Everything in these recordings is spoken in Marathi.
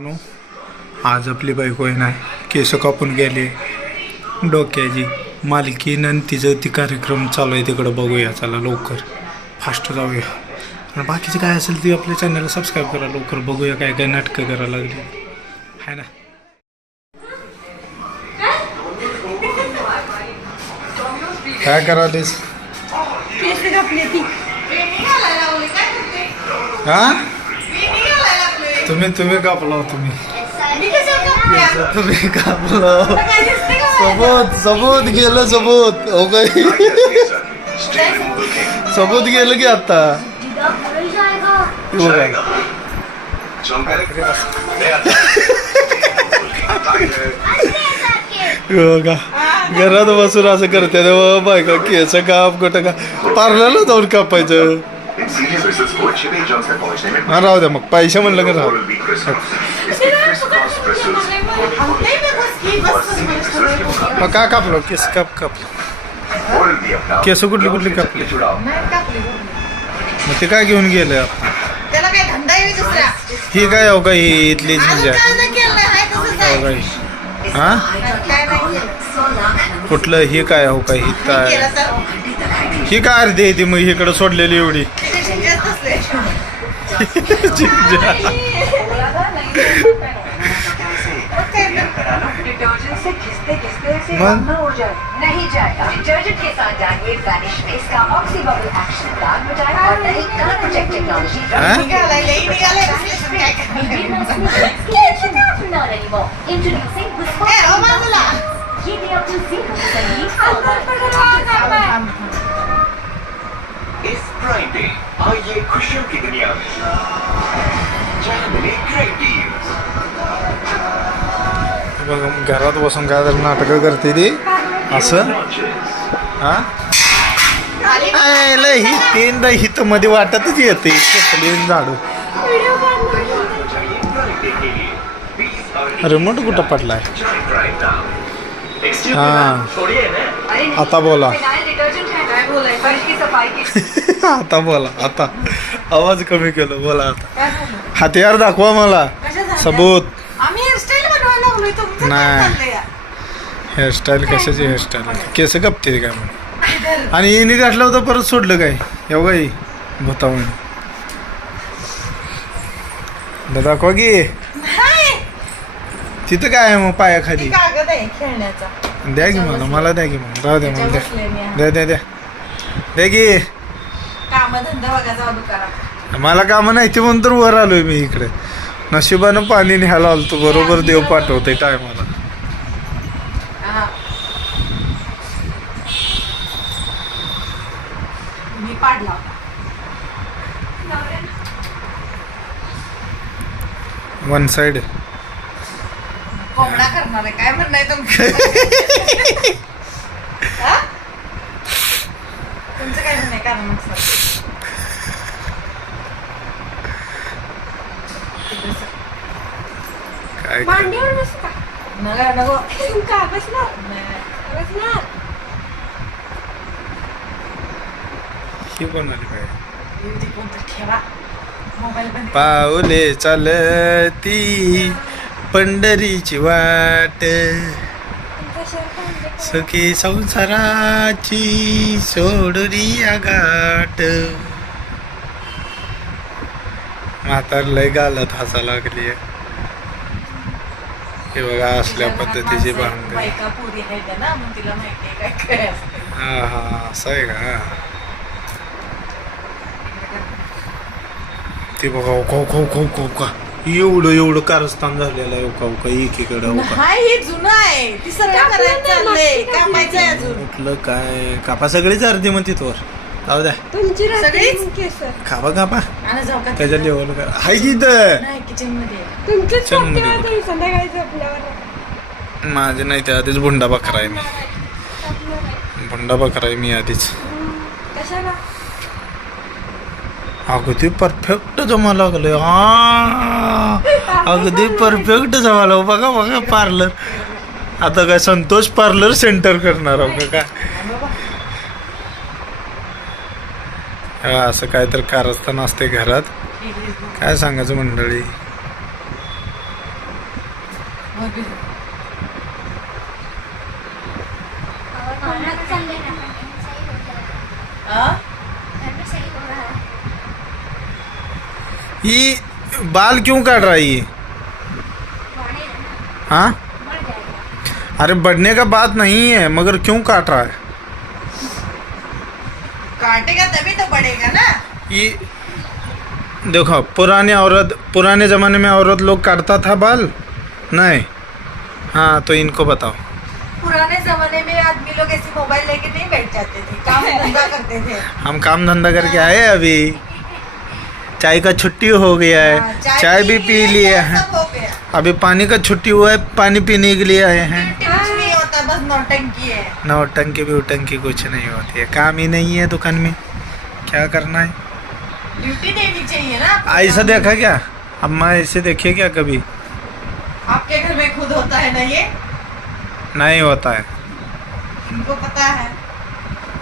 नो, आज आपली बायको आहे नाही केस कापून गेले. डोक्याची मालकीन तिचं ती कार्यक्रम चालू आहे तिकडं बघूया चला लवकर. फास्ट जाऊया. आणि बाकीचं काय असेल ते आपल्या चॅनलला सबस्क्राईब करा लवकर बघूया काय काय नाटकं करायला लागली. आहे ना? काय करालीस हा? तुम्ही तुम्ही कापला तुम्ही? तुम्ही कापला सबूत सबूत गेलं सबूत. हो काही सबूत गेलं की आता? हे बघा घरात बसून असं करते बायका केस काप कुठं का? पार्लरला जाऊन कापायचं. हा राहू द्या मग पैसे म्हणलं का राहू मग काय कापलं केस काप कापलं केस कुठली कुठली कापली मग ते काय घेऊन गेले त्याला काय धंदा आहे दुसरा? ही काय हो का ही? इथली झिंजा हो। का कुठलं ही काय हो का ही काय ही काय अर्धी आहे ती मग इकडं सोडलेली एवढी. डिटर्जेंट से घिसते घिसते ऐसे मन? रंग न उड़ जाए नहीं जाएगा डिटर्जेंट के साथ डालिए वैनिश फेस का ऑक्सी बबल एक्शन दाग मिटाए और नई कलर प्रोटेक्ट टेक्नोलॉजी हा? निघालाय लई निघालाय दुसरे काय करायचं? Not anymore. Introducing the Spark ए, हो बाजूला. ये भी अब to zero संगीत इस प्राइम आइए खुशियों की दुनिया में जहाँ मिले ग्रेट डील्स बघ घरात बसून काय तर नाटकं करते ती. असं? हा? लय ही तीनदा हित मध्ये वाटतच येते. झाडू. रिमोट कुठं पडलाय? हा. आता बोला. आता बोला आता. आवाज कमी केलं बोला आता. हत्यार दाखवा मला. सबूत. नाही. हेअरस्टाईल कशाची हेअरस्टाईल केस गपते काय म्हणून आणि हिने गाठलं होतं परत सोडलं काय? एवढं काही भूतावून दाखवा की. तिथं काय आहे मग पायाखाली? द्या की मला मला द्या की मग राहू द्या. मला द्या. द्या द्या. कामधंदा बघा जाऊ दुकानात. मला कामं नाही ते म्हणून तर वर आलोय मी इकडे. नशिबानं पाणी न्यायला आलतो बरोबर देव पाठवते काय मला हा. मी पाडला होता. One side. कोंबडा करणार आहे काय म्हणणं आहे तुमचं? हा? तुमचं काय म्हणणं आहे? कारण मग सर काय मांडीवर बसू का नका नको का बसणार बसणार ही पण आली काय? एवढी कोणतं? ठेवा. मोबाईल बंद पावले चालती पंढरीची वाट. सखी संसाराची सोडली गाठ म्हातार लय गालत हसा लागली हे बघा असल्या पद्धतीची भांग हा हा असं आहे का? ते बघा खो खो खो खो का एवढं एवढं कारस्थान झालेलं आहे उका उका एकीकडे उका नाही हे जुनं आहे. ती चाललंय. अजून. कुठलं काय? कापा सगळीच अर्धी म्हणते तोवर. जाऊ द्या. सगळीच? कापा कापा. आणि जाऊ का त्याच्या लेवल का हाय की इथं? नाही किचनमध्ये माझे नाही ते आधीच भुंडा बकरा आहे मी. भुंडा बकरा आहे मी आधीच. अगदी परफेक्ट जमा लागलं हा अगदी परफेक्ट जमा लागलं बघा बघा पार्लर आता काय संतोष पार्लर सेंटर करणार आहो का काय. हा, असं काय तर कारस्थान असते घरात. काय सांगायचं मंडळी? ये बाल क्यों काट रहा है ये? हाँ? अरे बढ़ने का बात नहीं है मगर क्यों काट रहा है? काटेगा तभी तो बढ़ेगा ना। ये देखो पुराने औरत पुराने ज़माने में औरत लोग काटता था बाल? नहीं। हाँ तो इनको बताओ। पुराने जमाने में आदमी लोग ऐसे मोबाइल लेके नहीं बैठ जाते थे काम धंधा करते थे। हम काम धंधा करके आए अभी। चाय का छुट्टी हो गया हाँ, है चाय भी पी लिए चाय हैं। हो अभी पानी का छुट्टी हुआ है पानी पीने के लिए आए हैं। कुछ नहीं होता बस नौटंकी भी उटंकी कुछ नहीं होती है। काम ही नहीं है दुकान में। क्या करना है? ड्यूटी देनी चाहिए ना ऐसा देखा क्या? अम्मा ऐसे देखिए क्या कभी? आपके घर में खुद होता है ना ये? नहीं होता है। इनको पता है।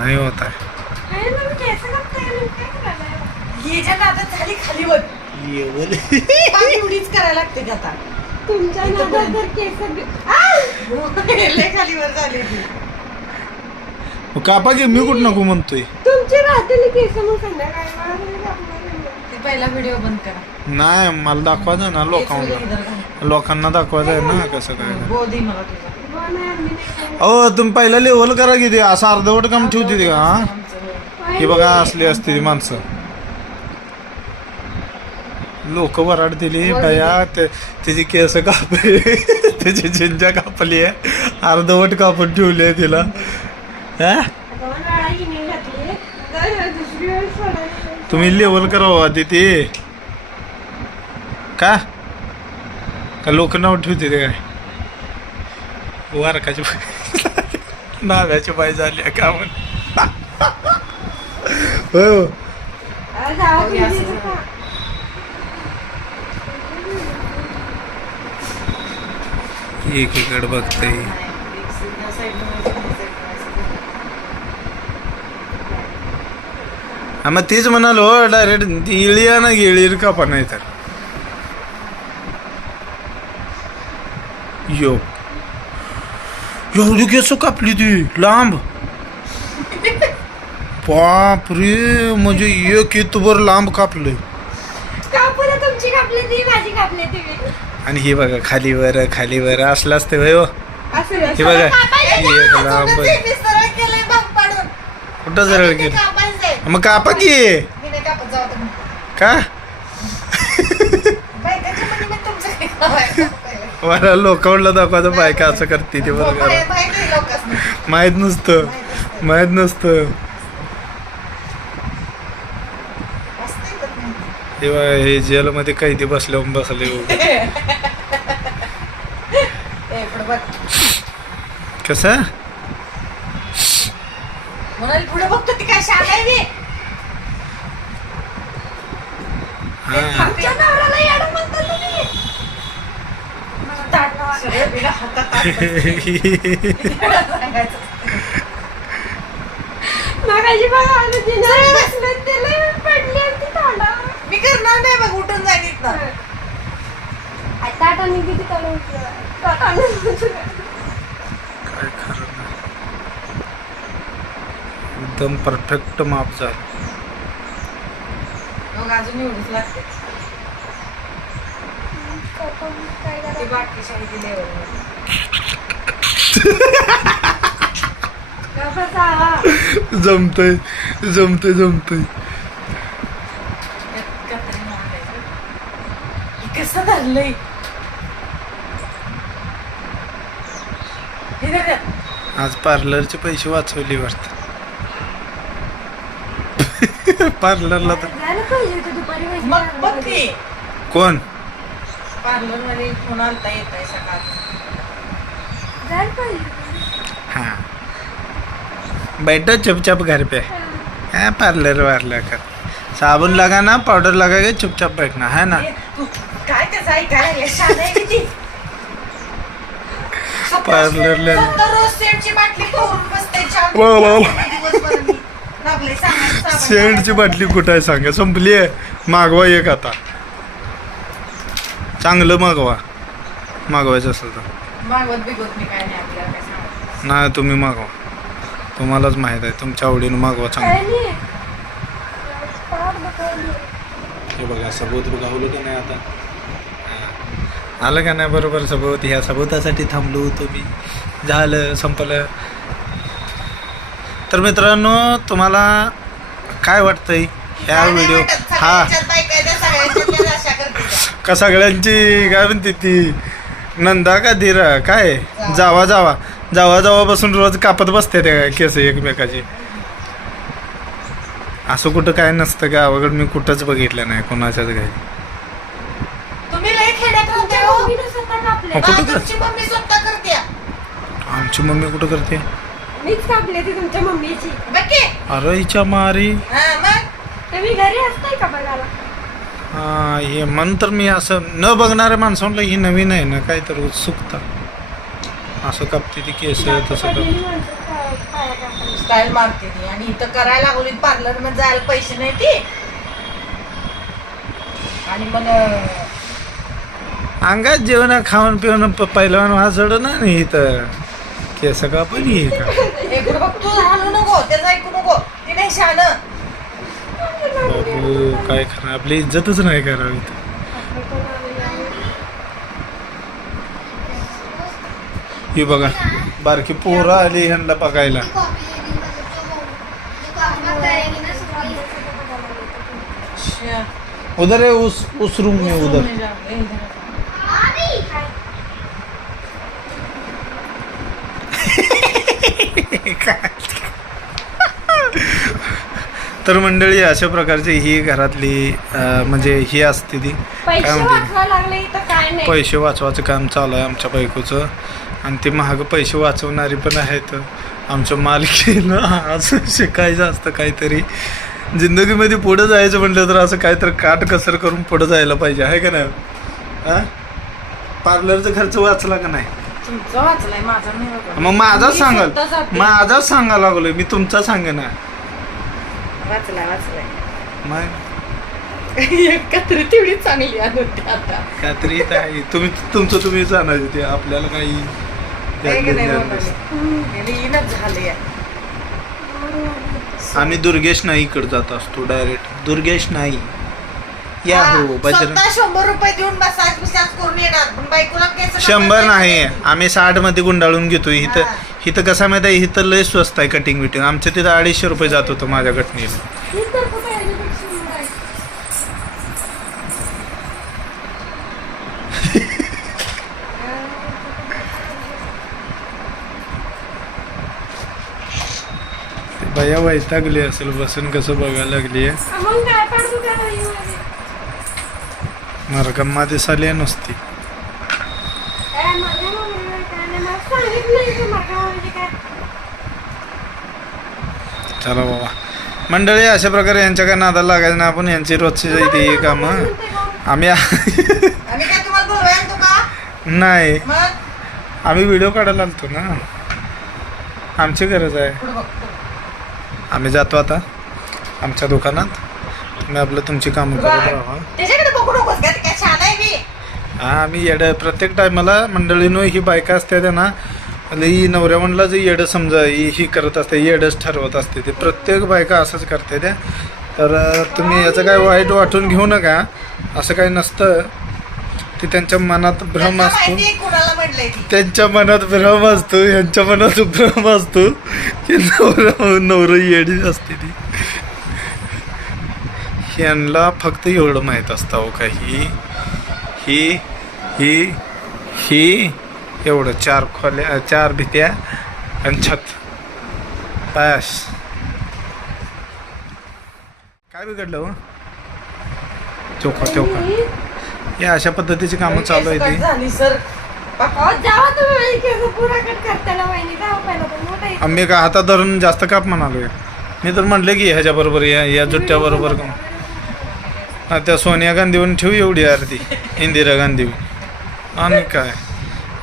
नहीं होता है? ये जण आता झाली खाली वर ये बोले पाणी उडीच करायला लागते का आता. तुमच्या नादात तर केस लय खाली वर झाली ती. कापा की मी कुठं नको म्हणतोय. तुमचे राहतील केस मग संध्याकाळी मला तरी कापणार नाही. ते पहिला व्हिडिओ बंद करा. नाही मला दाखवायचं ना केस लोकांना. लोकांना दाखवायचं आहे ना कसं काय. मला तुझा. हो नाही, आम्ही नाही करत. अहो तुम्ही पहिला लेवल करा किती असं अर्धवट काम ठेवते ते का हा? आमचं हे बघा असली असते ती माणसं. लोक वराड दिली बया ते तिची केस कापली त्याची झिंजा कापली आहे अर्धवट कापून ठेवली आहे तिला. तुम्ही लेवल करावं आधी ते. का? का लोक नाव ठेवते ते काय? वारकाची बाई. नाव्याची बाई झाली आहे का म्हण हो आ, जावा हो, तुम्ही असं तिथं झालं. खा. एकीकडे बघते या हा मग तेच म्हणालो डायरेक्ट इळिया आहे ना गिळीर पण नाही तर. यो. एवढी केस कापली ती लांब. बाप रे म्हणजे एक इतभर लांब कापलंय. कापू तुमची कापली ती माझी कापली ती. आणि हे बघा खालीवर खालीवर असलं असते होय हो. हे बघा. एक लांब सरळ कुठं कापायचंय. मग कापा की. का? मला लोकांना दाखवायचं बायका असं करते ते बरोबर. माहीत नसतं. माहीत नसतं असतंय तर नाही. तेव्हा हे जेलमध्ये कैदी बसल्यावर बसले. कसं? म्हणाली पुढे बघतो ती काय. हा. बघा करणार नाही बघ उठून जाईन ताटाने किती. काय खरं नाही. एकदम परफेक्ट माप झालं मग अजून एवढीच लागते काय ती करायचं? शाही. जमतय जमतय जमतय हे धर. आज पार्लरचे पैसे वाचवले वाटत. पार्लरला तर मग बघ की कोण? पार्लरमध्ये फोन आलता येत आहे सकाळ. जायला पाहिजे होतं. हाँ. बैठो चुपचाप घर पे. है. पार्लर वार्लर कर साबुन लगाना पाउडर लगा के चुपचाप बैठना है ना? तू काय त्याचं ऐकायला किती? पार्लरला रोज सेंटची बाटली करून बसते चहा वा, वा, वा. दिवसभर मी. लागले सांगायचं साबण सेंटची बाटली कुठं आहे सांगा? संपली आहे. मागवा एक आता. चांगलं मागवा. मागवायचं असेल तर. मागवत बिगवत मी काय नाही आपल्याला काय सांगत. नाही तुम्ही मागवा. तुम्हालाच माहीत आहे. तुमच्या आवडीनं मागवा चांगलं. हे बघा सबूत गावलं का नाही आता? आलं का नाही बरोबर सबूत ह्या सबूतासाठी थांबलो होतो मी. झालं संपलं. तर मित्रांनो तुम्हाला काय वाटतंय? ह्या व्हिडिओ हा. का सगळ्यांची काय म्हणते ती? नंदा का धीरा? काय? जावा. जावा जावा. जावा बसून रोज कापत बसते त्या केस एकमेकाचे. असं कुठं काय नसतं गावाकडं मी कुठंच बघितलं नाही कोणाच्याच घरी तुम्ही लय खेड्यात राहते तुमच्या हो मम्मीनं कुठं तुमची मम्मी स्वतः करते. आमची मम्मी कुठं करते? मीच कापले ती तुमच्या मम्मीची. बघे अरे हिच्या मारी. हा मग? तुम्ही घरी असताय का बघायला हा, हे मन तर मी असं न बघणाऱ्या माणसांना ही नवीन आहे ना काय तर उत्सुकता. असं कापते ती केस तसं काप पडलेली माणसं पा- पाया कापायला. स्टाईल मारते ती. आणि इथं करायला लागली पार्लरमध्ये जायला पैसे नाही ती. आणि मग अंगात जेवण खाऊन पिऊन पहिलवान वाजड ना नाही इथं केस का ती नाही शान. बाबू काय खरं आपली इज्जतच नाही करावी इथं. ही बघा बारकी पोरं आली ह्यांना बघायला. उधर है उस उस रूम में उधर तर मंडळी अशा प्रकारची ही घरातली अं, म्हणजे ही असते ती. काय पैसे म्हणते वाचवा लागले तर काय नाही. पैसे वाचवायचं काम चालू आहे आमच्या बायकोचं. आणि ते महाग पैसे वाचवणारी पण आहेत. आमच्या मालकीनं असं शिकायचं असतं काहीतरी. जिंदगीमध्ये पुढं जायचं म्हटलं तर असं काहीतरी काटकसर करून पुढं जायला पाहिजे आहे का नाही? हा? पार्लरचा खर्च वाचला का नाही? तुमचं वाचलंय माझा नाही बाबा. मग माझाच मी सांगाल स्वतः जाते. माझाच सांगा लागलोय मी तुमचा सांगे ना वाचलाय वाचलाय. मग? एकत्र तेवढी चांगली आहे होती आता. काहीतरी इथं आहे. तुम्ही तुमचं तुम्ही जाणार ते आपल्याला काही आहे की नाही आम्ही दुर्गेश नाईकडे जात असतो डायरेक्ट. दुर्गेश नाई या हा, बजरंग स्वतः शंभर रुपये देऊन मसाज बिसाज करून येणार पण बायकोला केस शंभर नाही आम्ही साठमध्ये गुंडाळून घेतो इथं हा. इथं कसं माहिती आहे इथं लय स्वस्त आहे कटिंग बिटिंग आमच्या तिथं अडीचशे रुपये जात होतं माझ्या घटनेला. बया वैतागली असेल बसून कसं बघायला लागली आहे मग काय पडतो त्या वहीमध्ये? नरकम्मा दिसाली नुसती काय माझ्या मम्मीला काय नाही मला सांगितलं नाही की मका म्हणजे काय चला बाबा. मंडळी अशा प्रकारे यांच्या काय नादाला लागायचं ना आपण यांची रोजची ही कामं? आम्ही नाही. आम्ही व्हिडिओ काढायला आलतो ना. आमची गरज आहे. आम्ही जातो आता आमच्या दुकानात. तुम्ही आपलं तुमची कामं करत राहा त्याच्याकडे बघू नकोस का ते काय छान आहे मी हा आम्ही येड. प्रत्येक टायमाला मंडळीनं ही बायका असते त्या ना लई नवऱ्या म्हणला जे येडं समजा ही ही करत असते येडच ठरवत असते. ते प्रत्येक बायका असंच करते त्या. तर तुम्ही याचं काय वाईट वाटून घेऊ नका. असं काही नसतं. ते त्यांच्या मनात भ्रम त्यांना असतो. त्यांच्या मनात भ्रम असतो. यांच्या मनात भ्रम असतो. की नवरा नवर येडी असते ती. यांना फक्त एवढं माहीत असतं हो का? ही ही ही ही एवढं चार खोल्या चार भित्या आणि छत. बस. काय बिघडलं हो? चोखा चोखा या अशा पद्धतीची कामं चालू आहे ती कट झाली सर. अहो, जावा तुम्ही माझी केस पुरा कट करताना वहिनी जावा पहिला पण मोठा आहे. आम्ही का हातात धरून जास्त काप म्हणालोय. मी तर म्हटलं की ह्याच्या बरोबर या या जुट्ट्या बरोबर का? त्या सोनिया गांधीवरून ठेवू एवढी अर्धी इंदिरा गांधी. आणि काय?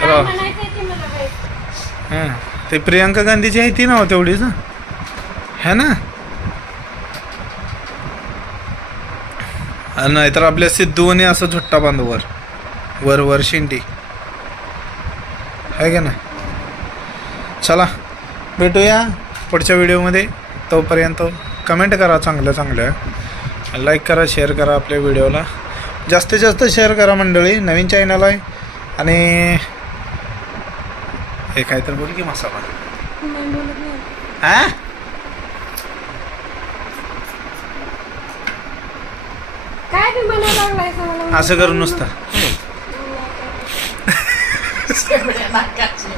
राव. ते. हां प्रियांका गांधीची आहे ती ना तेवढीच है? ना? नाहीतर आपल्या सिद्धूने असं झुट्टा बांधू वर. वर वर शेंडी. आहे का ना चला भेटूया पुढच्या व्हिडिओमध्ये. तोपर्यंत कमेंट करा चांगल्या चांगल्या. लाईक करा शेअर करा आपल्या व्हिडिओला जास्तीत जास्त शेअर करा मंडळी नवीन चॅनल आहे. आणि हे काय तर बोल की मसाला. हा? असं करू नुसतं. शेवड्या नाकाची.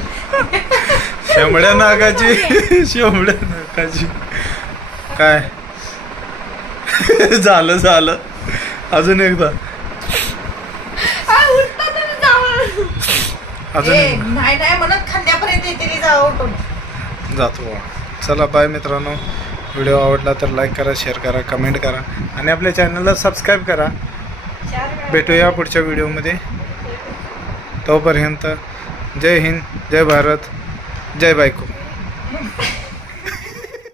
शेंबड्या नाकाची. शेंबड्या नाकाची. काय? झालं झालं. अजून एकदा. अजून नाही नाही म्हणत खांद्यापर्यंत येते जावं उठून. जातो बुवा. चला बाय मित्रांनो. व्हिडिओ आवडला तर लाईक करा शेअर करा कमेंट करा. आणि आपल्या चॅनलला सबस्क्राईब करा. भेटूया पुढच्या व्हिडिओमध्ये. तोपर्यंत जय हिंद जय भारत जय बायको.